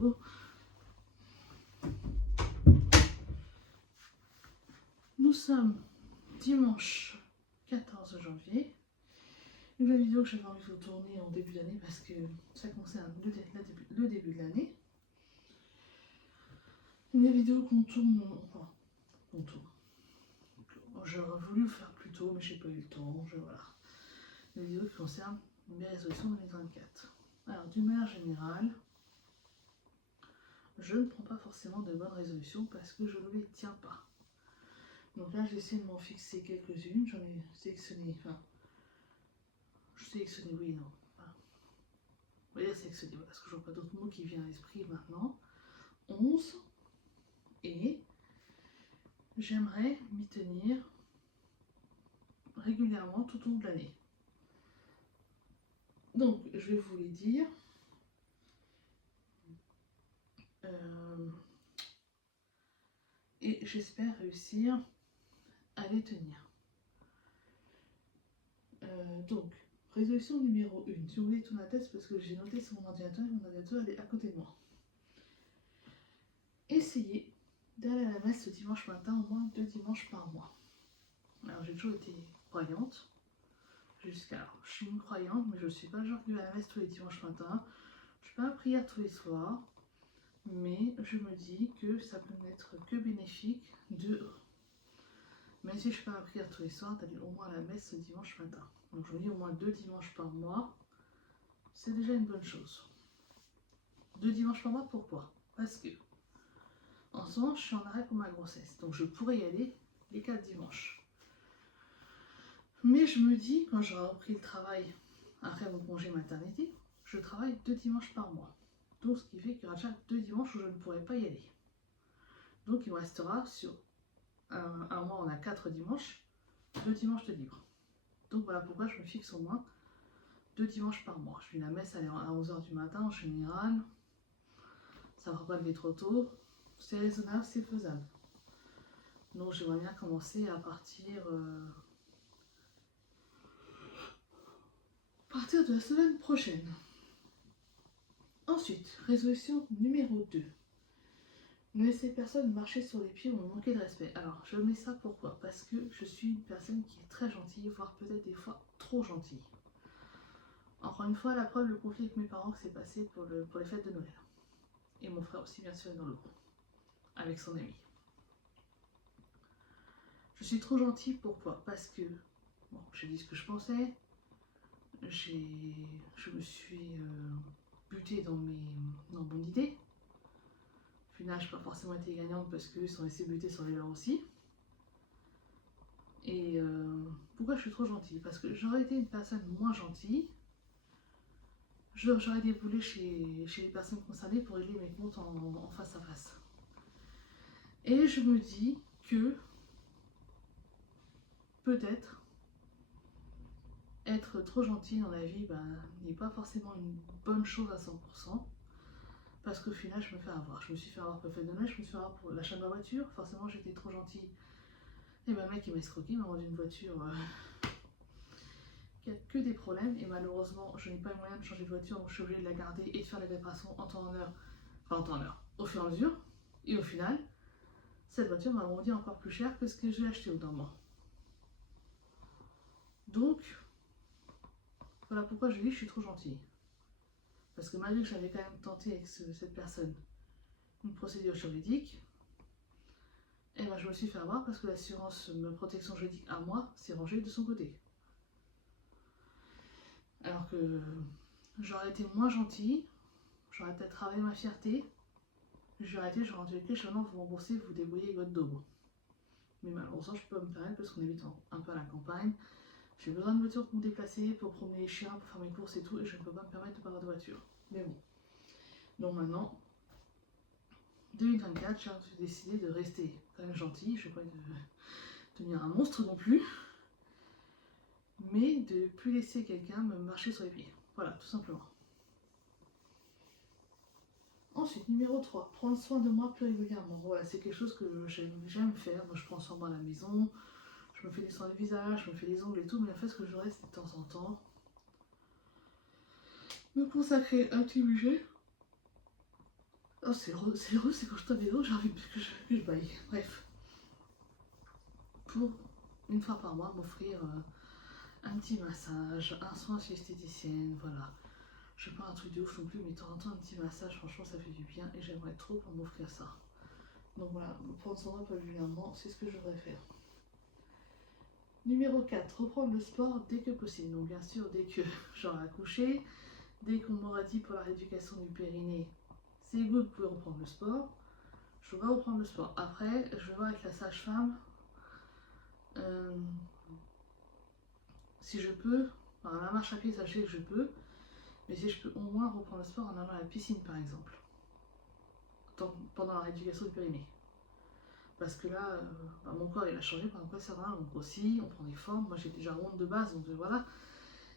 vidéo. Nous sommes dimanche 14 janvier. Une vidéo que j'avais envie de vous tourner en début d'année parce que ça concerne le début de l'année. Une vidéo qu'on tourne, j'aurais voulu faire plus tôt, mais j'ai pas eu le temps. Voilà. Une vidéo qui concerne mes résolutions 2024. Alors, d'une manière générale, je ne prends pas forcément de bonnes résolutions parce que je ne les tiens pas. Donc là, j'ai essayé de m'en fixer quelques-unes. J'en ai sélectionné, oui, non. On va dire sélectionné, parce que je vois pas d'autres mots qui viennent à l'esprit maintenant. 11. Et j'aimerais m'y tenir régulièrement tout au long de l'année. Donc, je vais vous les dire. Et j'espère réussir à les tenir. Donc, résolution numéro 1. Si vous voulez tourner la tête, c'est parce que j'ai noté sur mon ordinateur et mon ordinateur elle est à côté de moi. Essayez d'aller à la messe ce dimanche matin au moins 2 dimanches par mois. Alors, j'ai toujours été croyante. Je suis une croyante, mais je ne suis pas le genre qui va à la messe tous les dimanches matins. Je ne fais pas la prière tous les soirs. Mais je me dis que ça peut n'être que bénéfique même si je fais ma prière tous les soirs, d'aller au moins à la messe ce dimanche matin. Donc je me dis au moins 2 dimanches par mois, c'est déjà une bonne chose. 2 dimanches par mois, pourquoi? Parce que en ce moment, je suis en arrêt pour ma grossesse, donc je pourrais y aller les 4 dimanches. Mais je me dis, quand j'aurai repris le travail après mon congé maternité, je travaille 2 dimanches par mois. Donc ce qui fait qu'il y aura déjà 2 dimanches où je ne pourrai pas y aller. Donc il me restera sur un mois, on a 4 dimanches, 2 dimanches de libre. Donc voilà pourquoi je me fixe au moins 2 dimanches par mois. Je fais la messe à 11h du matin en général. Ça ne va pas lever trop tôt. C'est raisonnable, c'est faisable. Donc j'aimerais bien commencer à partir de la semaine prochaine. Ensuite, résolution numéro 2. Ne laissez personne marcher sur les pieds ou me manquer de respect. Alors, je mets ça pourquoi? Parce que je suis une personne qui est très gentille, voire peut-être des fois trop gentille. Encore une fois, la preuve, le conflit avec mes parents qui s'est passé pour les fêtes de Noël. Et mon frère aussi, bien sûr, est dans le groupe, avec son ami. Je suis trop gentille, pourquoi? Parce que, bon, j'ai dit ce que je pensais, je me suis butée dans mon idée. Au final, je n'ai pas forcément été gagnante parce qu'ils sont laissés buter sur les leurs aussi. Et pourquoi je suis trop gentille? Parce que j'aurais été une personne moins gentille, j'aurais déboulé chez les personnes concernées pour régler mes comptes en face à face. Et je me dis que peut-être être trop gentil dans la vie n'est pas forcément une bonne chose à 100%. Parce qu'au final, je me fais avoir. Je me suis fait avoir pour le fait de Noël, je me suis fait avoir pour l'achat de ma voiture. Forcément, j'étais trop gentille. Et le mec, il m'a escroqué, il m'a vendu une voiture qui a que des problèmes. Et malheureusement, je n'ai pas le moyen de changer de voiture, donc je suis obligée de la garder et de faire la réparation en temps en heure. Enfin, en temps en heure, au fur et à mesure. Et au final, cette voiture m'a vendu encore plus cher que ce que je l'ai acheté au d'un mois. Donc, voilà pourquoi je dis que je suis trop gentille. Parce que malgré que j'avais quand même tenté avec cette personne une procédure juridique, et je me suis fait avoir parce que l'assurance protection juridique à moi s'est rangée de son côté. Alors que j'aurais été moins gentille, j'aurais peut-être travaillé ma fierté, j'aurais rendu les clés, je maintenant vous remboursez, vous débrouillez avec votre dos. Mais malheureusement, je peux pas me permettre parce qu'on habite un peu à la campagne. J'ai besoin de voiture pour me déplacer, pour promener les chiens, pour faire mes courses et tout, et je ne peux pas me permettre de pas avoir de voiture. Mais bon. Donc maintenant, 2024, j'ai décidé de rester quand même gentille, je ne vais pas devenir un monstre non plus, mais de ne plus laisser quelqu'un me marcher sur les pieds. Voilà, tout simplement. Ensuite, numéro 3, prendre soin de moi plus régulièrement. Voilà, c'est quelque chose que j'aime faire. Moi, je prends soin de moi à la maison, je me fais des soins du visage, je me fais les ongles et tout, mais en fait, ce que je reste de temps en temps, me consacrer un petit budget Oh, c'est heureux, c'est quand je tombe vidéo, j'ai envie que je baille. Bref. Pour une fois par mois m'offrir un petit massage, un soin chez esthéticienne, voilà. Je fais pas un truc de ouf non plus, mais de temps en temps un petit massage, franchement ça fait du bien et j'aimerais trop pour m'offrir ça. Donc voilà, prendre son repas régulièrement, c'est ce que je voudrais faire. Numéro 4, reprendre le sport dès que possible. Donc bien sûr, dès que j'aurai accouché, dès qu'on m'aura dit pour la rééducation du périnée, c'est good, vous pouvez reprendre le sport. Je vais reprendre le sport. Après, je vais voir avec la sage-femme euh, si je peux. Alors, la marche à pied, sachez que je peux. Mais si je peux au moins reprendre le sport en allant à la piscine, par exemple, pendant la rééducation du périnée. Parce que là, mon corps il a changé pendant quoi ça va, on grossit, on prend des formes. Moi j'ai déjà ronde de base, donc voilà.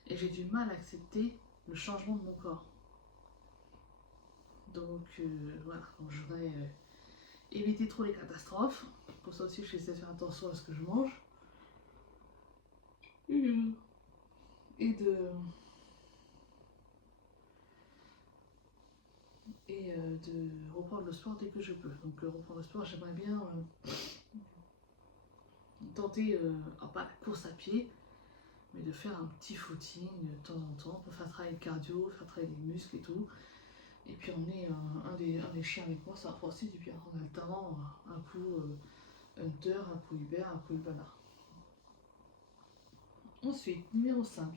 Et j'ai du mal à accepter le changement de mon corps. Donc voilà, donc je voudrais éviter trop les catastrophes. Pour ça aussi, je essaie de faire attention à ce que je mange. Et de. De reprendre le sport dès que je peux. Donc reprendre le sport, j'aimerais bien tenter, pas la course à pied, mais de faire un petit footing de temps en temps pour faire travailler le cardio, faire travailler les muscles et tout. Et puis emmener un des chiens avec moi, ça fera aussi du bien. En alternant un coup Hunter, un coup Hubert, un coup Ibana. Ensuite, numéro 5.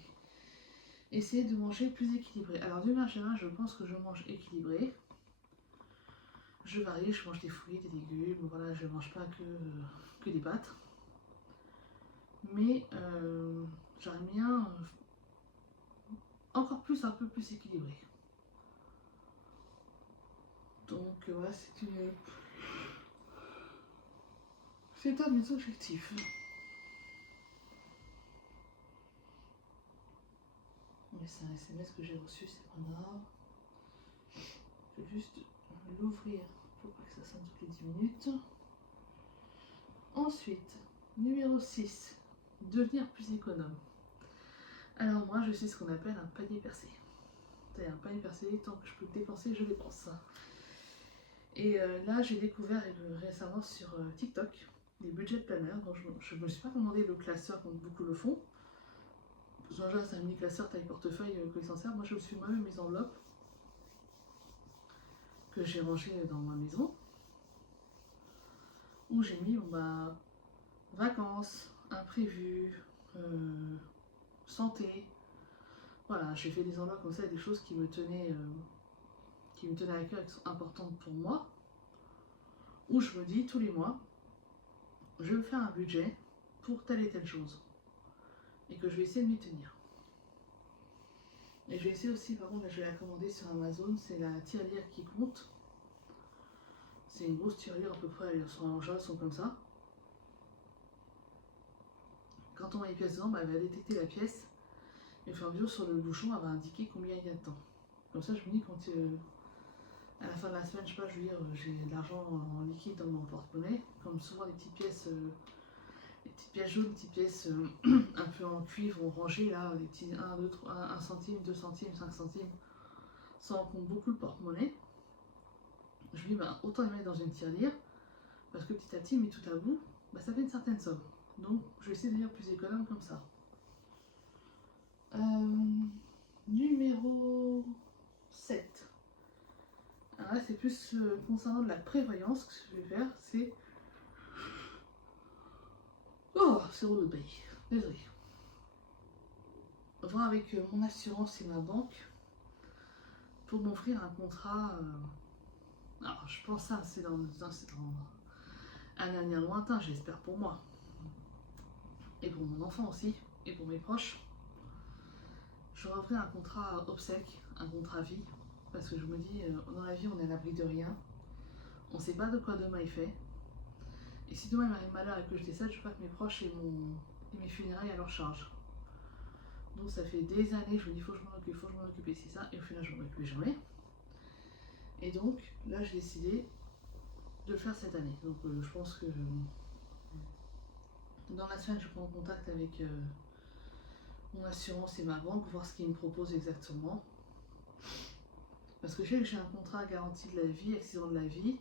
Essayer de manger plus équilibré. Alors, d'une manière générale, je pense que je mange équilibré. Je varie, je mange des fruits, des légumes, voilà, je ne mange pas que des pâtes. Mais j'aimerais bien encore plus, un peu plus équilibré. Donc, voilà, c'est un de mes objectifs. Mais c'est un SMS que j'ai reçu, c'est pas grave. Je vais juste l'ouvrir pour pas que ça sonne toutes les 10 minutes. Ensuite, numéro 6, devenir plus économe. Alors moi, je suis ce qu'on appelle un panier percé. C'est un panier percé, tant que je peux dépenser, je dépense. Et là, j'ai découvert récemment sur TikTok des budget planners. Donc je ne me suis pas commandé le classeur comme beaucoup le font. Genre, c'est un mini classeur taille portefeuille que s'en sert. Moi, je me suis moi-même mes enveloppes que j'ai rangées dans ma maison, où j'ai mis vacances, imprévus, santé. Voilà, j'ai fait des enveloppes comme ça, des choses qui me tenaient à cœur et qui sont importantes pour moi, où je me dis tous les mois, je vais faire un budget pour telle et telle chose, et que je vais essayer de m'y tenir. Et je vais essayer aussi, par contre, là, je vais la commander sur Amazon, c'est la tirelire qui compte. C'est une grosse tirelire à peu près, elles sont en elles sont comme ça. Quand on met les pièces dedans, elle va détecter la pièce, et au fur et à mesure sur le bouchon, elle va indiquer combien il y a de temps. Comme ça, je me dis quand à la fin de la semaine, je sais pas, je veux dire, j'ai de l'argent en liquide dans mon porte-monnaie, comme souvent les petites pièces jaunes, les petites pièces un peu en cuivre rangées, là, les petits 1, 2, 3, 1 centime, 2 centimes, 5 centimes, ça en compte beaucoup le porte-monnaie. Je me dis, autant les mettre dans une tirelire, parce que petit à petit, mis tout à bout, ça fait une certaine somme. Donc, je vais essayer de devenir plus économe comme ça. Numéro 7. Alors là, c'est plus concernant de la prévoyance que je vais faire, c'est... Oh, c'est rouleau de paye. Désolé. Voir avec mon assurance et ma banque pour m'offrir un contrat. Alors, je pense ça, c'est dans un avenir lointain, j'espère pour moi. Et pour mon enfant aussi, et pour mes proches. Je vais offrir un contrat obsèque, un contrat vie, parce que je me dis, dans la vie, on est à l'abri de rien. On ne sait pas de quoi demain est fait. Et si demain il m'arrive malheur et que je décède, je veux pas que mes proches et mes funérailles à leur charge. Donc ça fait des années, je me dis, faut que je m'en occupe, c'est ça, et au final, je ne m'en occupe jamais. Et donc, là, j'ai décidé de le faire cette année. Donc, je pense que dans la semaine, je prends contact avec mon assurance et ma banque, voir ce qu'ils me proposent exactement. Parce que je sais que j'ai un contrat garantie de la vie, accident de la vie,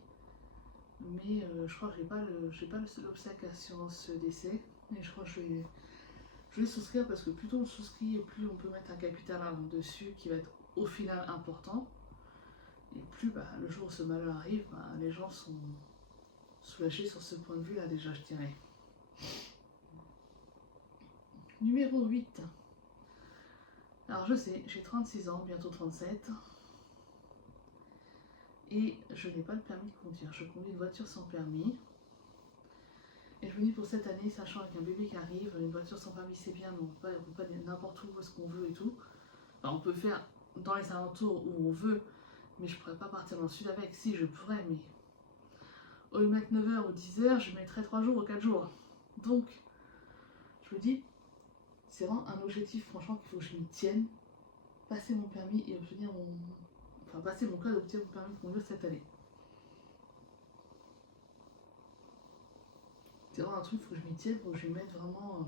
mais je crois que j'ai pas l'obstacle assurance décès. Et je crois que je vais souscrire parce que plus on souscrit et plus on peut mettre un capital dessus qui va être au final important. Et plus le jour où ce malheur arrive, les gens sont soulagés sur ce point de vue là déjà, je dirais. Numéro 8. Alors je sais, j'ai 36 ans, bientôt 37. Et je n'ai pas le permis de conduire. Je conduis une voiture sans permis. Et je me dis pour cette année, sachant avec un bébé qui arrive, une voiture sans permis c'est bien, mais on peut pas n'importe où ce qu'on veut et tout. Enfin, on peut faire dans les alentours où on veut, mais je pourrais pas partir dans le sud avec. Si, je pourrais, mais au lieu de mettre 9h ou 10h, je mettrais 3 jours ou 4 jours. Donc, je me dis, c'est vraiment un objectif, franchement, qu'il faut que je m'y tienne. Passer mon permis et obtenir mon. Enfin, passer mon code et obtenir mon permis de conduire cette année. C'est vraiment un truc, il faut que je m'y tienne, faut que je m'y mette vraiment.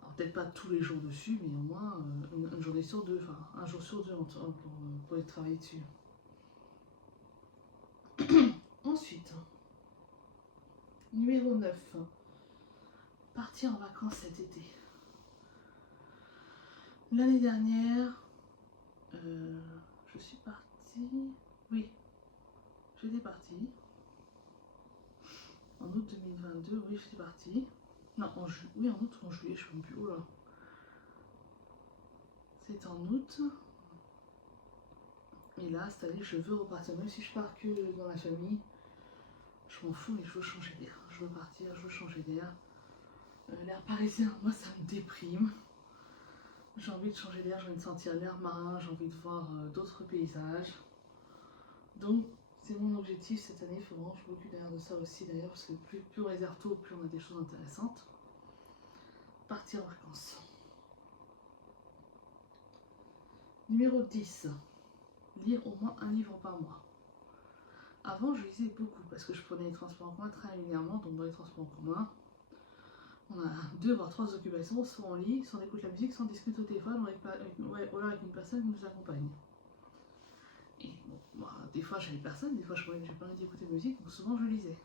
Alors, peut-être pas tous les jours dessus, mais au moins une journée sur deux, enfin, un jour sur deux pour aller travailler dessus. Ensuite, numéro 9. Partir en vacances cet été. L'année dernière, je suis partie. Oui, j'étais partie. En août 2022, oui, j'étais partie. Non, en août ou en juillet, je ne sais même plus. Oh là. C'est en août. Et là, cette année, je veux repartir. Même si je pars que dans la famille, je m'en fous, mais je veux changer d'air. Je veux partir, je veux changer d'air. L'air parisien, moi, ça me déprime. J'ai envie de changer d'air, j'ai envie de sentir l'air marin, j'ai envie de voir d'autres paysages. Donc, c'est mon objectif cette année. Il faut vraiment que je m'occupe derrière de ça aussi, d'ailleurs, parce que plus on réserve tôt, plus on a des choses intéressantes. Partir en vacances. Numéro 10. Lire au moins un livre par mois. Avant, je lisais beaucoup parce que je prenais les transports en commun très régulièrement. Donc, dans les transports en commun, on a 2 voire 3 occupations. Soit on lit, soit on écoute la musique, soit on discute au téléphone, ou alors avec une personne qui nous accompagne. Et bon, des fois j'avais personne, des fois j'ai pas envie d'écouter de musique, donc souvent je lisais.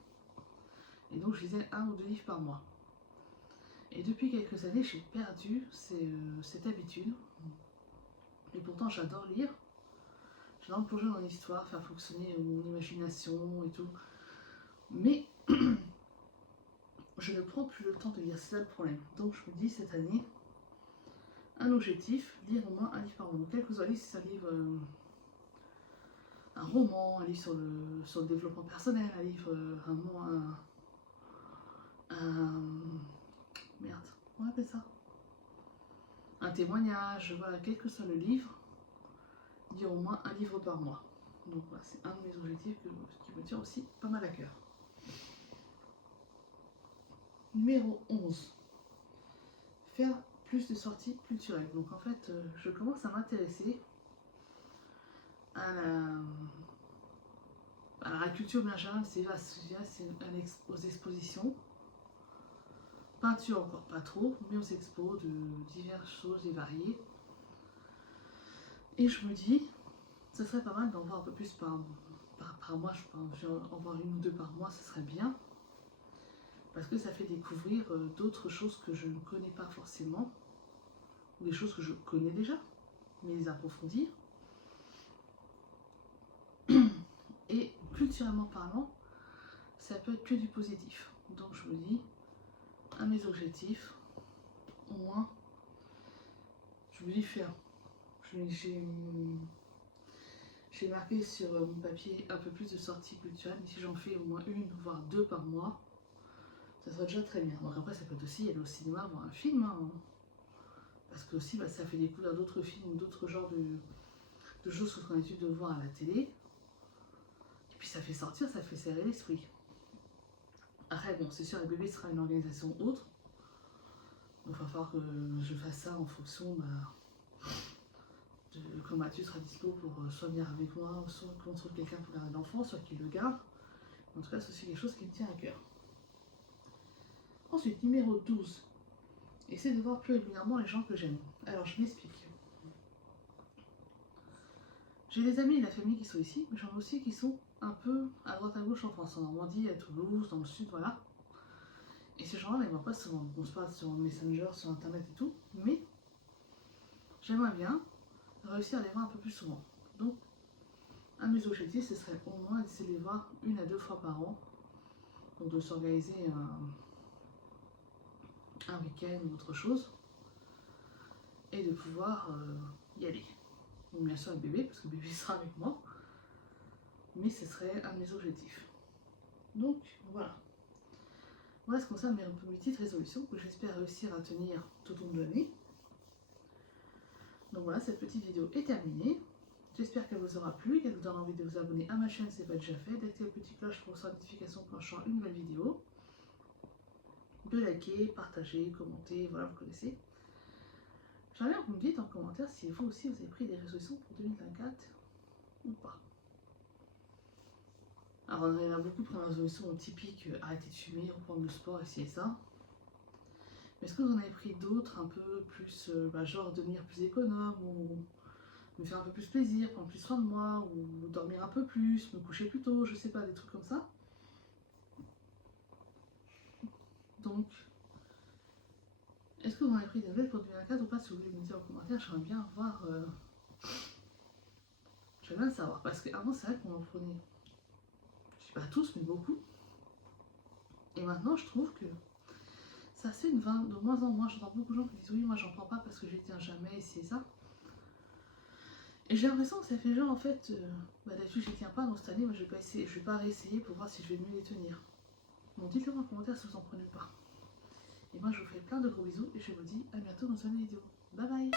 Et donc je lisais 1 ou 2 livres par mois. Et depuis quelques années, j'ai perdu cette habitude. Et pourtant, j'adore lire. J'adore me plonger dans l'histoire, faire fonctionner mon imagination et tout. Mais je ne prends plus le temps de lire, c'est ça le problème. Donc je me dis cette année, un objectif, lire au moins un livre par mois. Donc quel que soit le livre, si ça livre un roman, un livre sur le développement personnel, un livre, merde, on appelle ça un témoignage, voilà, quel que soit le livre, lire au moins un livre par mois. Donc voilà, c'est un de mes objectifs qui me tient aussi pas mal à cœur. Numéro 11. Faire plus de sorties culturelles. Donc en fait, je commence à m'intéresser à la culture bien générale, c'est aux expositions. Peinture encore pas trop, mais aux expos de diverses choses et variées. Et je me dis, ça serait pas mal d'en voir un peu plus par mois, je pense, en voir 1 ou 2 par mois, ce serait bien. Parce que ça fait découvrir d'autres choses que je ne connais pas forcément, ou des choses que je connais déjà, mais les approfondir. Et culturellement parlant, ça peut être que du positif. Donc je me dis, un de mes objectifs, au moins, je me dis faire. J'ai marqué sur mon papier un peu plus de sorties culturelles, mais si j'en fais au moins 1 voire 2 par mois, ça serait déjà très bien. Donc après, ça peut être aussi aller au cinéma voir un film, hein, parce que aussi ça fait découvrir d'autres films ou d'autres genres de choses qu'on a l'habitude de voir à la télé. Et puis ça fait sortir, ça fait serrer l'esprit. Après, bon, c'est sûr, le bébé sera une organisation autre. Donc il va falloir que je fasse ça en fonction de quand Mathieu sera dispo pour soit venir avec moi, soit qu'on trouve quelqu'un pour garder l'enfant, soit qu'il le garde. En tout cas, c'est aussi quelque chose qui me tient à cœur. Ensuite, numéro 12. Essayer de voir plus régulièrement les gens que j'aime. Alors, je m'explique. J'ai des amis et la famille qui sont ici, mais j'en ai aussi qui sont un peu à droite à gauche en France, en Normandie, à Toulouse, dans le sud, voilà. Et ces gens-là, on les voit pas souvent. On se parle sur Messenger, sur Internet et tout, mais j'aimerais bien réussir à les voir un peu plus souvent. Donc, un de mes objectifs, ce serait au moins d'essayer de les voir 1 à 2 fois par an. Donc de s'organiser un week-end ou autre chose. Et de pouvoir y aller. Donc bien sûr avec bébé, parce que bébé sera avec moi. Mais ce serait un de mes objectifs. Donc voilà. Voilà ce qui concerne mes petites résolutions que j'espère réussir à tenir tout au long de l'année. Donc voilà, cette petite vidéo est terminée. J'espère qu'elle vous aura plu, qu'elle vous donne envie de vous abonner à ma chaîne si ce n'est pas déjà fait, d'activer le petit cloche pour recevoir la notification quand je sors une nouvelle vidéo, de liker, partager, commenter, voilà, vous connaissez. J'aimerais bien que vous me dites en commentaire si vous aussi vous avez pris des résolutions pour 2024 ou pas. Alors il y en a beaucoup qui prennent des résolutions typiques, arrêter de fumer, reprendre le sport, essayer ça. Mais est-ce que vous en avez pris d'autres un peu plus, genre devenir plus économe ou me faire un peu plus plaisir, prendre plus soin de moi, ou dormir un peu plus, me coucher plus tôt, je sais pas, des trucs comme ça. Donc, est-ce que vous en avez pris des nouvelles pour 2024 ou pas? Si vous voulez me dire en commentaire, j'aimerais bien voir. J'aimerais bien le savoir. Parce qu'avant, c'est vrai qu'on en prenait, je sais pas tous, mais beaucoup. Et maintenant, je trouve que ça se fait de moins en moins. J'entends beaucoup de gens qui disent oui, moi j'en prends pas parce que j'y tiens jamais, et c'est ça. Et j'ai l'impression que ça fait genre en fait, d'habitude j'y tiens pas, donc cette année, moi je vais pas essayer, je vais pas réessayer pour voir si je vais mieux les tenir. Donc dites-le moi en commentaire si vous en prenez pas. Et moi je vous fais plein de gros bisous et je vous dis à bientôt dans une nouvelle vidéo. Bye bye.